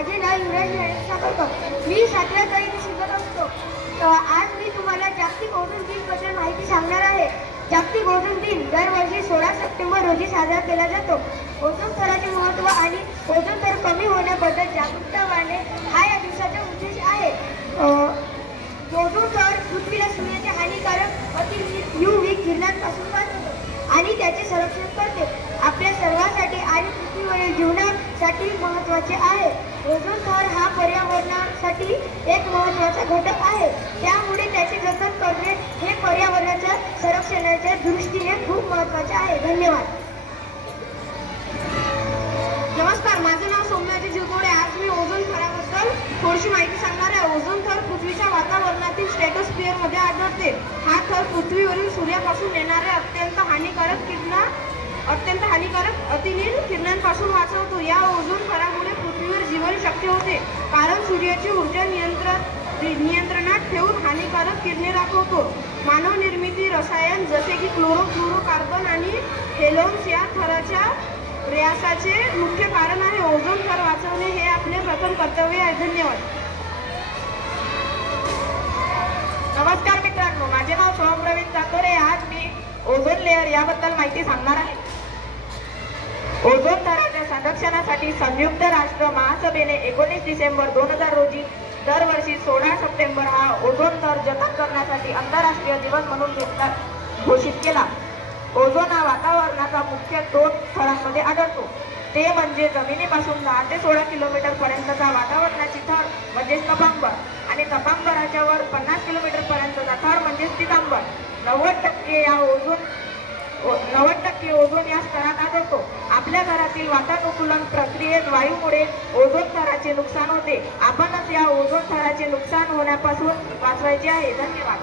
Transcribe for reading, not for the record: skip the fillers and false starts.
माझे नाव युवराज साखरकर. मी 7व्या तळीत शिकत असतो. आज मी तुम्हाला जागतिक ओझोन दिन बद्दल माहिती सांगणार आहे. जागतिक ओझोन दिन दरवर्षी 16 सप्टेंबर रोजी साजरा केला जातो. ओझोन स्तराचे महत्त्व आणि ओझोन स्तर कमी होण्याबद्दल जागरूकता वाढणे हा या दिवसाचा उद्देश आहे. ओझोन स्तर पृथ्वीला सूर्याच्या हानिकारक UV किरणांपासून वाचवतो आणि त्याचे संरक्षण करते. आपल्या सर्वांसाठी आणि पृथ्वीवरील जीवनासाठी महत्त्वाचे आहे. ओझोन स्तर हा पर्यावरणासाठी एक महत्त्वाचा घटक आहे. त्यामुळे त्याचे जतन करणे हे पर्यावरणाच्या संरक्षणाच्या दृष्टीने खूप महत्त्वाचे आहे. धन्यवाद. नमस्कार, माझे नाव सौम्याजी जिरगोडे. आज मी ओझोन थराबद्दल थोडीशी माहिती सांगणार आहे. ओझोन थर पृथ्वीच्या वातावरणातील स्ट्रॅटोस्फिअर मध्ये आढळते. हा थर पृथ्वीवरील सूर्यापासून येणाऱ्या अत्यंत हानिकारक अतिनील किरणांपासून वाचवतो. या ओझोन थरामुळे पृथ्वीवर जीवन शक्य होते, कारण सूर्याची ऊर्जा नियंत्रणात ठेवून हानिकारक किरणे राखवतो. मानव निर्मिती रसायन जसे की क्लोरोफ्लोरोकार्बन आणि हेलोन्स या थराच्या ऱ्हासाचे मुख्य कारण आहे. ओझोन थर वाचवणे हे आपले प्रथम कर्तव्य आहे. धन्यवाद. नमस्कार मित्रांनो, माझे नाव सोहम प्रवीण चाकोरे. आज मी ओझोन लेअर याबद्दल माहिती सांगणार आहे. ओझोन थराच्या संरक्षणासाठी संयुक्त राष्ट्र महासभेने 19 डिसेंबर 2000 रोजी दरवर्षी 16 सप्टेंबर हा ओझोन थर जतन करण्यासाठी आंतरराष्ट्रीय दिवस म्हणून घोषित केला. ओझोन हा वातावरणाचा मुख्य 2 थरांमध्ये आढळतो. ते म्हणजे जमिनीपासून 10 ते 16 किलोमीटर पर्यंतचा वातावरणाची थर म्हणजेच तपांबर आणि तपांबराच्या वर 50 किलोमीटर पर्यंतचा थर म्हणजेच पितांबर. 90% ओझोन या स्तरात आढळतो. आपल्या घरातील वातानुकूलन प्रक्रियेत वायूमुळे ओझोन थराचे नुकसान होते. आपणच या ओझोन थराचे नुकसान होण्यापासून वाचवायचे आहे. धन्यवाद.